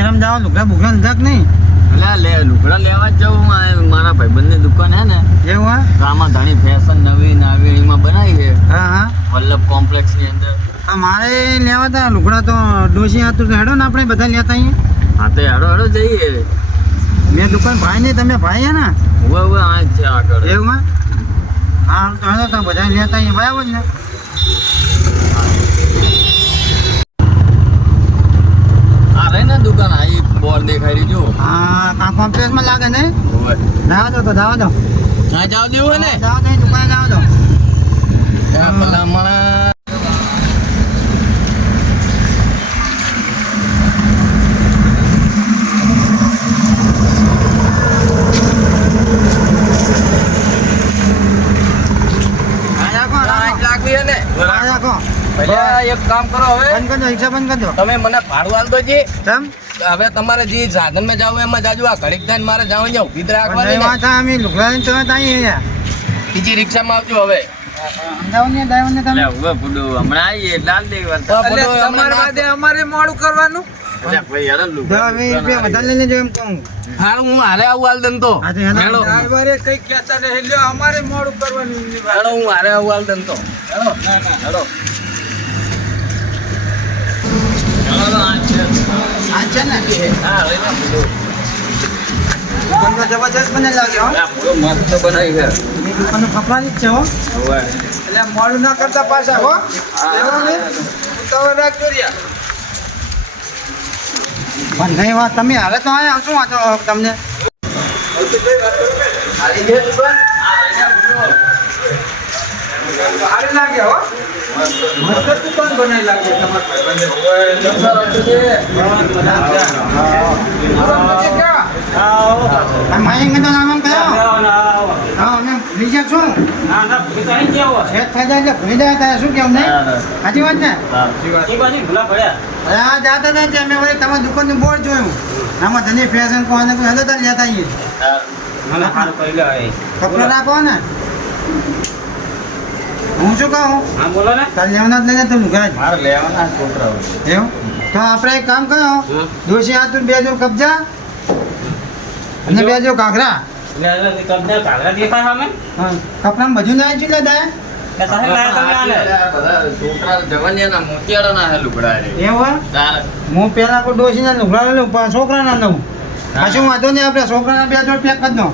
મેરમ જાવ લુગડા બુગડા લીધા કે નહીં? એટલે લુગડા લેવા જ જવું મારા ભાઈબંધની દુકાન હે ને એવું હા? આમાં ઘણી ફેશન નવી નાવીણીમાં બનાવી છે હા હા વલ્લભ કોમ્પ્લેક્સ ની અંદર. મારે લેવા હતા લુગડા તો ડોસી હતું તો હેડો ને આપણે બધા લેતા અહીંયા. હા તો હેડો હેડો જઈએ. મેં દુકાન ભાઈ નહીં, તમે ભાઈ હે ને? ઉવે ઉવે આ જ છે આગળ. એવું હા? તો હેડો તો બધા લેતા અહીંયા બરાબર ને? આ રહી ને દુકાન આ બોર્ડ દેખાઈ રહી જો. હા આ કોમ્પ્લેક્સમાં લાગે ને? ઉવે જાવા દો તો જાવા દો. ના જાવ દેવું ને જાવા દો દુકાને જાવા દો. પેલા હમણાં એક કામ કરો હવે બંધ કરી દો, રિક્ષા બંધ કરી દો. તમે મને ભાડું આલ દો જી. કેમ? હવે તમારે જે સાધન માં જાવ એમાં જાજો. આ ઘડીક થાય મારે જવાનું છે ઉભી જ પણ રાખવાની નહીં ને. વાંચા અમે લુગડા લઈને તમે ત્યાં અહીંયા. બીજી રિક્ષામાં આવજો હવે. અમદાવાદ ને ડ્રાઈવર ને તમે. હવે બુડુ હમણાં આવીએ એટલે આલ દેવી વાર. તમારે વાદે અમારે મોડું કરવાનું. એટલે ભાઈ યાર દસ 20 રૂપિયા વધારે લઈ લેજો એમ કહું. હારું હું હારે આવું હાલ દન તો. હા તો હેડો. હેડો ડ્રાઈવરે કઈ કહેતા નહીં લ્યો અમારે મોડું કરવાનું. હેડો હું હારે આવું હાલ દન તો. હેડો હેડો. આ છે ને? હા લઈ લે બુડુ. દુકાન તો જબરજસ્ત બને લાગે હો. આ બુડુ મસ્ત બનાવી છે. એની દુકાન કપડાની જ છે હો. હવે એટલે મોડું ના કરતા પાછા હો. એવું ને? ઉતાવળ રાખજો ર્યા. પણ નહીં વાત તમે હાલે તો આયા શું વાંચો તમને? હારી છે દુકાન. આ લઈ લે બુડુ. સારી લાગે હો. મસ્ત દુકાન બનાવી લાગે તમારે ભાઈબંધે. આ માયંગ તો નામ કયો? હા અમે ભૂલી ગયા છું. શેઠ થઈ જાય એટલે ભૂલી જાય ત્યાં શું કેવું નહીં? સાચી વાત ને? હા જાતા હતા અમે વળી તમારી દુકાનનું બોર્ડ જોયું. આમાં ધની ફેશન કોને કોઈ હલો તો લેતા આવીએ. કપડો રાખો ને. હું શું કહું? તારે લેવાના જ લઈને તું લુગડા જ. મારે લેવાના છોકરાઓ. એવું? તો આપણે એક કામ કરો. દોશી હાથ 2 જોડ કબજા અને 2 જોડ ઘાઘરા. હા કપડામાં બધું ના આવી લે દાય. બધા છોકરા જવાનિયાના મોતિયાળાના હે લુગડા રે. એવું? તારે હું પેલા કોઈ ડોશીના લુગડા લઉં પણ છોકરાના લઉં. પાછું વાંધો નહીં આપણે છોકરાના 2 જોડ પેક કરી દો.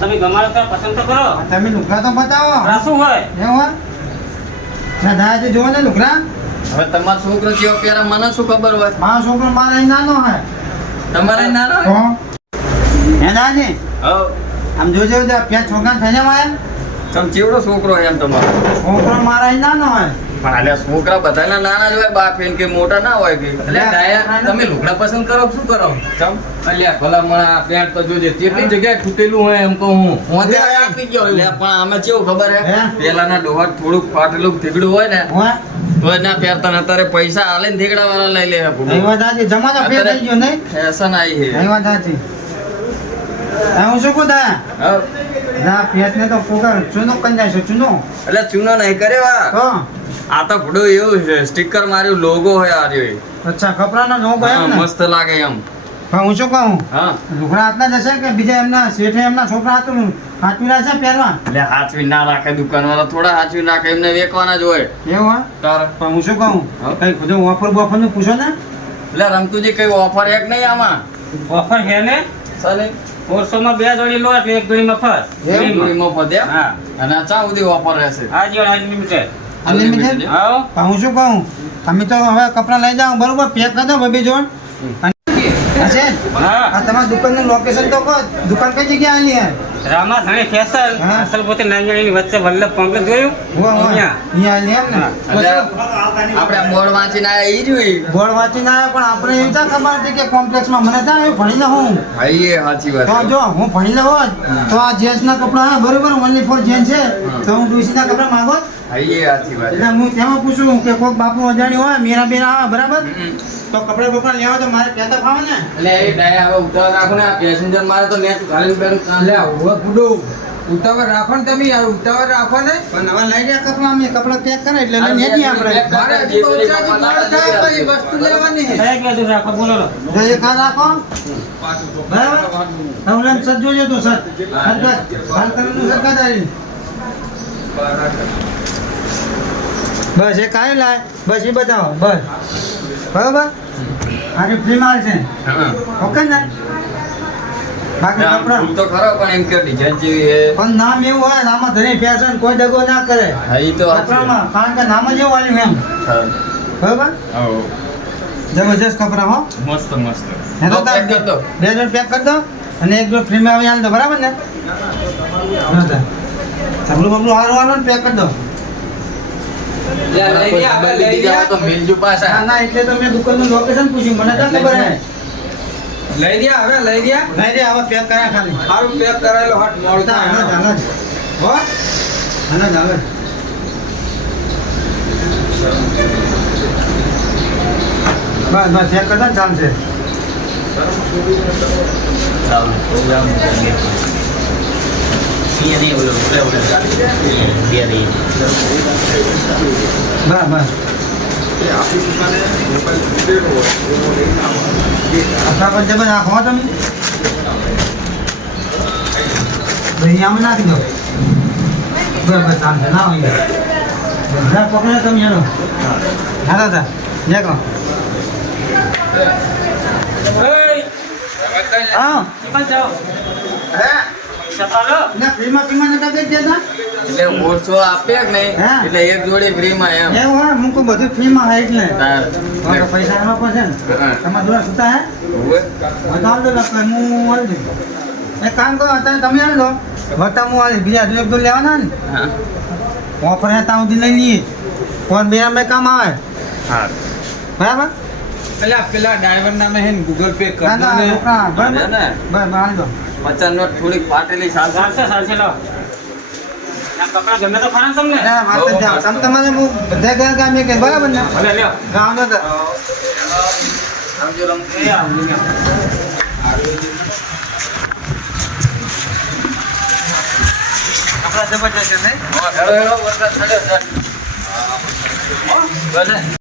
તમે ગમાડો તો પસંદ તો કરો. તમે લુગડા તો બતાવો. શું હોય? એવું? દાદાજી જોવો ને લુગડા. હવે તમારો છોકરો જેવો પેલા મને શું ખબર હોય? મારો છોકરો મારા અહીં નાનો હે. તમારે નાનો તો હે દાદાજી હવ આમ જોજો પેલા છોકરા થઈને મારે તમ ચેવડો છોકરો હોય એમ તમારો? છોકરો મારા અહીં નાનો હે. પણ આલ્યા છોકરા બધાના નાના જ હોય બાપ એન કે મોટા ના હોય કે. એટલે ડાયા તમે લુગડા પસંદ કરો કે શું કરો? ચમ અલ્યા ભલા મણા પેન્ટ તો જોજે કેટલી જગ્યાએ ખૂટેલું હોય એમ કહું હું. હોતે આપી ગયો. એટલે પણ આમે કેવું ખબર હે? હે? પેલાના ડોહા થોડુંક ફાટેલું થીગડું હોય ને હોય તો ના પહેરતા ને અત્યારે પૈસા આલે ને થીગડા વાળા લઈ લે. અહીં વાત સાચી જમાનો ફેર થઈ ગયો નહીં. ફેશન આવી છે. અહીં વાત સાચી. હું શું કહું દા હવ ના પેટ ને તો ફોકર ચૂનો કરી નાખ્યો ચૂનો. એટલે ચૂનો નહીં કરે વા. તો આ તો ફૂડો એવું છે સ્ટીકર માર્યું લોગો હોય આ રહ્યો. અચ્છા કપડાનો નો ગયો ને. મસ્ત લાગે એમ. પણ હું શું કહું હા લુગડા હાથના જશે કે બીજા એમના શેઠે એમના છોકરા હાથું હાથવી રાખશે પહેરવા? એટલે હાચવી ના રાખે દુકાન વાળા થોડા હાચવી નાખે એમને વેકવાના જ હોય. એવું હા? તાર પણ હું શું કહું હા? કઈ બધું ઓફર બોફર નું પૂછો ને. એટલે રમતુજી કઈ ઓફર એક નહીં આમાં? ઓફર છે ને? ચાલે 400 માં 2 જોડી લો એટલે 1 જોડી મફત. એક જોડી મફત એમ? હા. અને આ ચા સુધી ઓફર રહેશે? આજીવન અનલિમિટેડ. Unlimited? આવો. પણ હું શું કહું તમે તો હવે કપડાં લઈ જાઓ બરોબર પેક કરી દો બબી જોડ. હશે હા. આ તમારી દુકાનનું લોકેશન તો કહો. દુકાન કઈ જગ્યાએ આવેલી હે? રામા ધણી ફેશન હા. અસલ પોતે નાંગણીની વચ્ચે વલ્લભ કોમ્પ્લેક્સ જોયું? હોવા અહીંયા. અહીંયા આવેલી એમ ને. એટલે આપણે બોર્ડ વાંચીને આયા ઈ જોઈ. બોર્ડ વાંચીને આવ્યા પણ આપણે એમ ક્યાં ખબર હતી કે કોમ્પ્લેક્સમાં મને ત્યાં આવ્યું ભણી લઉં હું. હા એ સાચી વાત તો છે. જો હું ભણી લઉં હોત તો આ જેન્ટ્સના કપડાં હે બરોબર ઓનલી ફોર જેન્ટ્સ છે તો હું ડુસીના કપડાં માંગો જ. હા એ સાચી વાત એટલે છે. હું તેમાં પૂછું કે કોઈક બાપુ અજાણી હોય મેરા બેરા આવે બરાબર તો કપડા બપડા લેવા તો મારે કહેતા ફાવે ને. એટલે એ ડાયા હવે ઉતાર રાખો ને આ પેસેન્જર મારે તો નેટ ઘાલીને બેરું કાલે આવો ગુડો. ઉતાવળ રાખો ને તમે યાર, ઉતાવળ રાખો ને. પણ હવે લઈ રહ્યા કપડા અમે કપડા પેક કરે એટલે લઈને જઈએ આપણે મારે હજી તો ઓછાથી મોડ થાય, પછી વસ્તુ લેવાની છે. કયા કયા દૂર રાખો બોલો લો. જો એક આ રાખો બરાબર હવે સજ જોજો તો સજ હાલ કરેલું સરકારી બસ એક આય લાય બસ એ બતાવો બસ બરાબર આને ફ્રી માલ છે હા. ઓકે ને બાકી કપડા ફૂલ તો ખરો પણ એમ કે ડિઝાઇન જેવી છે. પણ નામ એવું હોય આમાં ધણી ફેશન કોઈ દગો ના કરે હા, ઈ તો સાચી. કપડામાં કારણ કે નામ જ એવું આવ્યું એમ હા. બરાબર આવો. જબરજસ્ત કપડા હો મસ્ત મસ્ત. હે તો પેક કર દો. બે જોડ પેક કરી દો અને એક જોડ ફ્રીમાં આવી હાલ દો બરાબર ને ચબલું બબલું હારું હારું પેક કરી દો યાર, લઈ ગયા, હવે લઈ ગયા. તો મિલજુ પાછા. ના ના એટલે તો મેં દુકાનનું લોકેશન પૂછ્યું મને તો ખબર હે લઈ ગયા, હવે લઈ ગયા. નહીં રે હવે પેક કર્યા ખાલી સારું પેક કરાયેલો હટ મોડું હાલ જ થાય. હાલ જ હો? હાલ જ હાલ જ બસ બસ પેક કરતા ને ચાલશે ચાલો. બસ બસ આપણા પર જબર નાખો હો તમે દરિયામાં નાખી દો બરાબર ચાલશે ના હોય બધા પકડે તમે હેલો હા દાદા દેખો હા ચીકન જાઓ. હે ચપાલો. ના ફ્રીમાં પીમાં નતા કઈ દેતા એટલે 150 આપે કે નહીં હા. એટલે એક જોડી ફ્રીમાં એમ. એવું હોય મૂકું બધું ફ્રીમાં હોય એટલે તાર. તમારે પૈસા એમાં પણ છે ને હા. તમારા જોડે સુતા હે ઉવે. વધારે દો લખો હું આવી દઉં એક કામ કરો અત્યારે તમે આવી દો વત્તા હું આવી બીજા એક દો લેવાના ને હા. ઓફર હે ત્યાં સુધી લઈ લઈએ ફોન બે અમે કામ આવે હા. બરાબર પેલા ડ્રાઈવર નામે હે ને ગૂગલ પે કર ના દો ના ને. રોકા હા, બરાબર ને. બસ આવી દો 50 નોટ થોડીક ફાટેલી સાલ. ચાલશે ચાલશે લો. આ કપડા ગમે તો ખરા ને તમને. ના વાત જ જાઓ તમે તમારે હું બધા ગયા ગામ એક બરાબર ને ભલે લ્યો. ગામ નો તો સમજો રમ. એ આવું લ્યો. આપણા જબરજસ્ત છે નહીં હેડો હેડો વરસાદ પડ્યો છે. ભલે.